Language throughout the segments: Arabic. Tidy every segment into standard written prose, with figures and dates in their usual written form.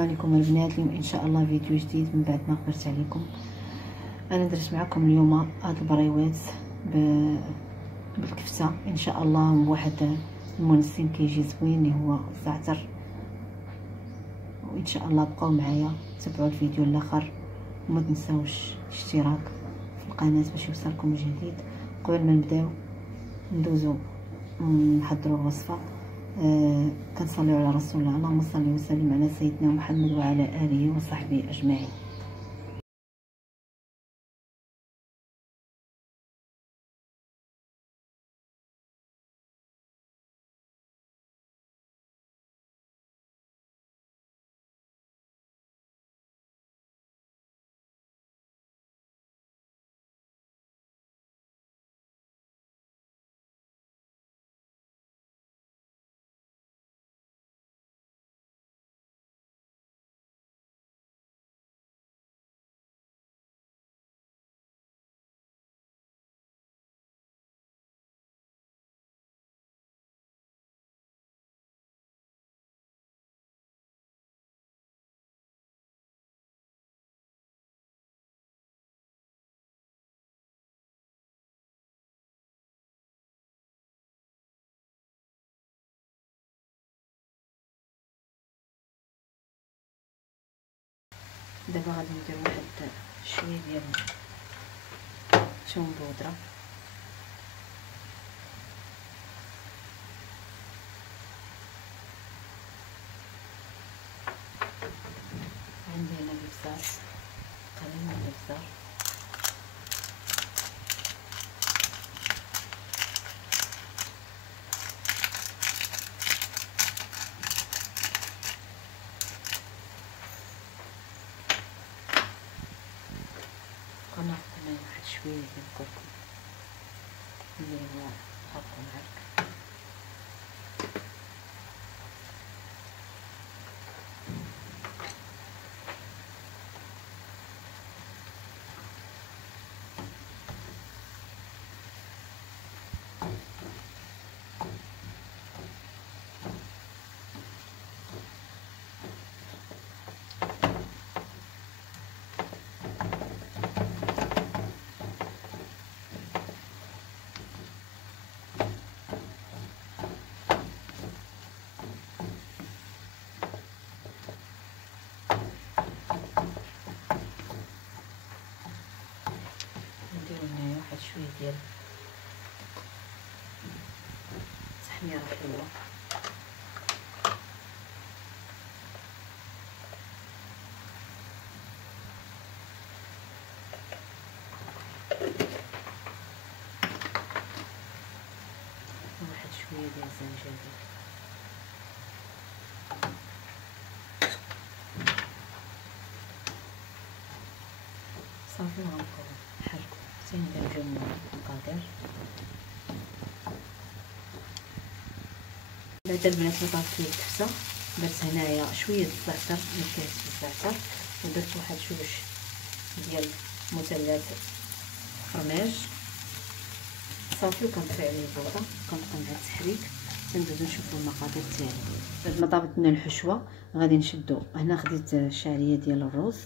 عليكم البنات. اليوم ان شاء الله فيديو جديد من بعد ما غبرت عليكم. انا درت معكم اليوم هاد البريوات بالكفته ان شاء الله، بواحد المنسم كيجي زوين اللي هو الزعتر. وان شاء الله بقاو معايا تبعوا الفيديو الاخر، وما تنساوش الاشتراك في القناه باش يوصلكم الجديد. قبل ما نبداو ندوزو نحضروا الوصفه، كنصليو على رسول الله، اللهم صل وسلم على سيدنا محمد وعلى اله وصحبه اجمعين. دابا غادي ندير واحد شويه ديال الثوم بودره، عندي هنا الابزار، قليل من الابزار، وناخذ هنا واحد شويه ديال الكركم اللي هو خاصو معلق، شويه ديال تحميره حلوه، واحد شويه ديال الزنجبيل، صافي غنبقاو نحركو حتى نديرو المقادير. بعد البنات ما طابت لي الكفته، درت هنايا شويه الزعتر، نكهت بالزعتر، ودرت واحد شوش ديال مثلث فرماج صافي، وكنطفي عليه البوطه، كنبقى مع التحريك تندوزو نشوفو المقادير تاعي. بعد ما طابت لنا الحشوه غادي نشدو. هنا خديت شعريه ديال الروز،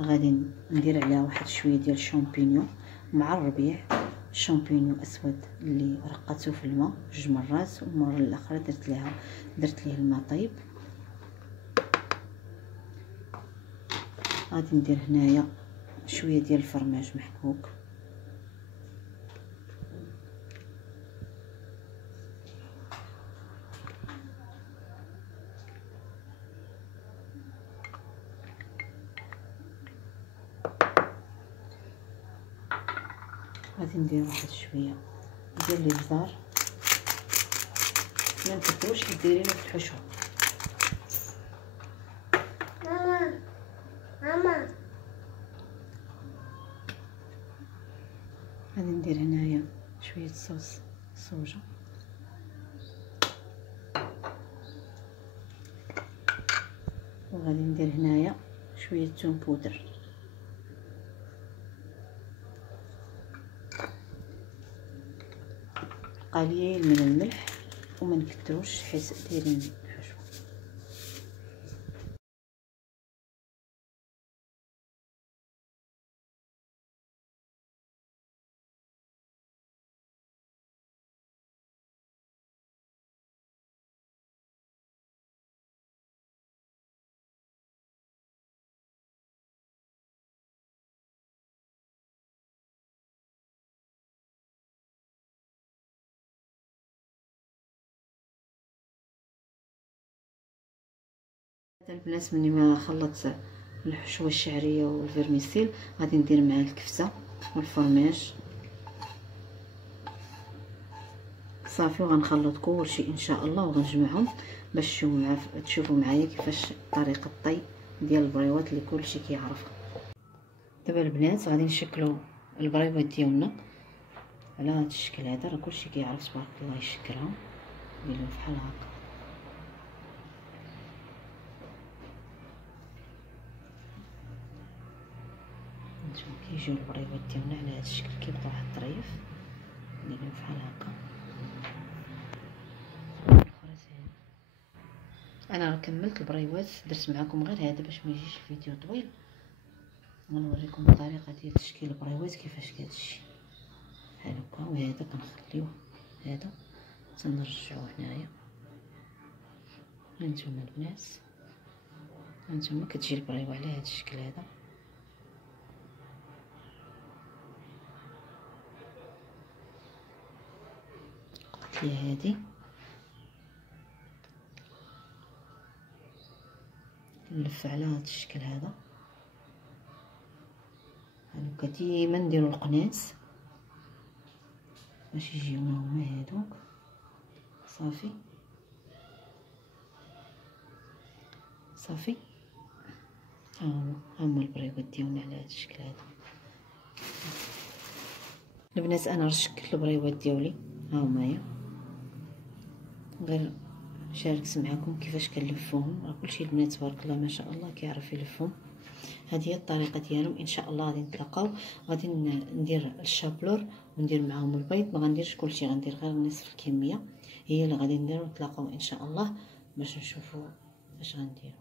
غادي ندير عليها واحد شويه ديال الشامبينيون مع الربيع، الشامبينيون اسود اللي رقته في الماء 2 مرات، والمره الاخرى درت ليه الماء طيب. غادي ندير هنايا شويه ديال الفرماج محكوك، غادي ندير واحد شويه ديال الابزار، ما نكثروش ديرينه في الحشوه. ماما غادي ندير هنايا شويه صوص صوجه، وغادي ندير هنايا شويه ثوم بودر، قليل من الملح، وما نكثروش حيت دايرين البنات ملي ما خلطت الحشوه الشعريه والفيرميسيل غادي ندير مع الكفته والفرماج صافي، وغنخلط كلشي ان شاء الله وغنجمعهم باش تشوفوا معايا كيفاش طريقه الطي ديال البريوات اللي كلشي كيعرفها. دابا البنات غادي نشكلوا البريوات ديالنا على هذا الشكل هذا، راه كلشي كيعرف تبارك الله يشكلها، نديرهم بحال هكا. نتوما كيجيو البريوات ديالنا على هذا الشكل، كيبقاو واحد الطريف، نديرهم بحال هكا. انا راه كملت البريوات، درت معكم غير هذا باش ما يجيش الفيديو طويل، غنوريكم الطريقه ديال تشكيل البريوات كيفاش كتجي بحال هكا. وهذا كنخليوه هذا تنرجعوه هنايا. هانتوما البنات، هانتوما كتجي البريوه على هذا الشكل هذا. قلت لي هذه كنلف على هذا الشكل هذا هكا. ديما نديرو القناص باش يجيونا هما هادوك صافي صافي. ها هما البريوات ديالنا على هذا الشكل هذا. البنات انا رشكلت البريوات ديالي ها هما، غير شاركت معكم كيفاش كنلفوهم. راه كلشي البنات تبارك الله ما شاء الله كيعرف يلفهم. هذه هي الطريقه ديالهم. ان شاء الله غادي نتلاقاو، غادي ندير الشابلور وندير معاهم البيض. ما غنديرش كلشي، غندير غير نصف الكميه هي اللي غادي نديرو. نتلاقاو ان شاء الله باش نشوفوا اش غنديرو.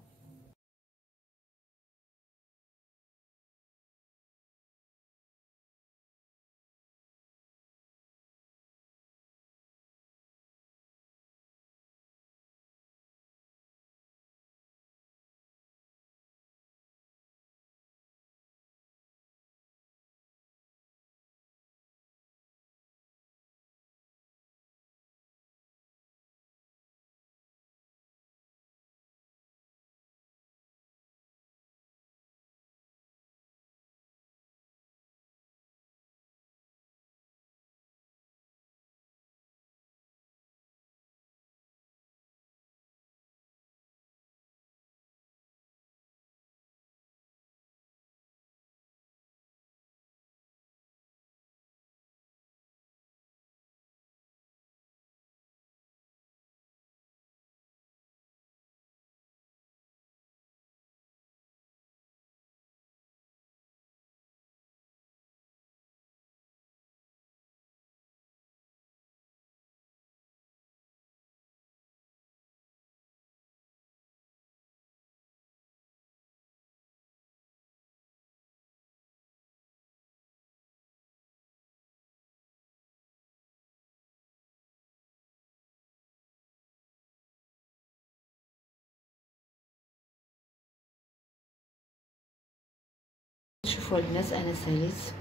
شوفوا البنات انا ساليت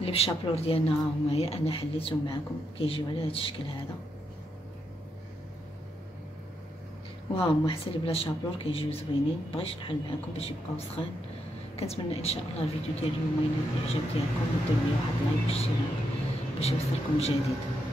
اللي بالشابلور ديالنا ها هما هي، انا حليتهم معكم كيجيو على هذا الشكل هذا. وها هما حتى اللي بلا شابلور كيجيو زوينين. بغيتش نحل معكم باش يبقاو سخان. كنتمنى ان شاء الله الفيديو ديال اليوم ينال الاعجاب ديالكم، وديروا لي واحد لايك باش يوصلكم جديد.